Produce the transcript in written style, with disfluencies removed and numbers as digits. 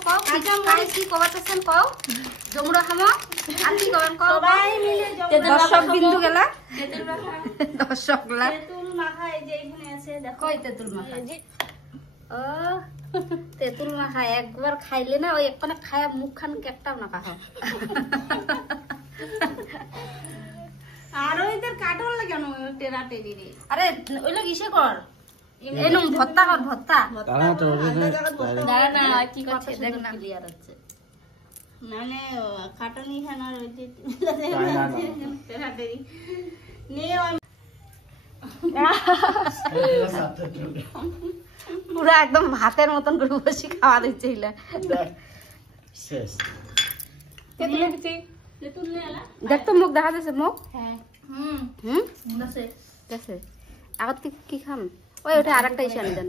কও কি কবাতেছেন কও জমুরা খামো আর কি করেন কও সবাই মিলে দর্শক বিন্দু গেলা তেতুল মাখা দর্শক গেলা তেতুল মাখা এই যে এখানে আছে দেখো এই তেতুল মাখা ও তেতুল মাখা একবার খাইলে না ওই একখানে খায়া মুখখান কেকটাও না খাও আর ওইদের কাটল লাগে কেন টেরা টেরি রে আরে ওইলা কিসে কর এনম ভত্তা কর ভত্তা দাঁড়া না কি করছে দেখ না ক্লিয়ার হচ্ছে মানে কাটনি খানার ওই যে টেরা টেরি নিয়ে পুরো একদম ভাতের মতন করে বসে খাওয়া দিচ্ছে ইলা শেষ তেতুল দিছি তেতুল নে আলা দেখ তো মুখ দেখা যাচ্ছে মুখ হ্যাঁ আছে আছে আগত কি খাম ওই ওটা আরেকটা ইসে আনি দেন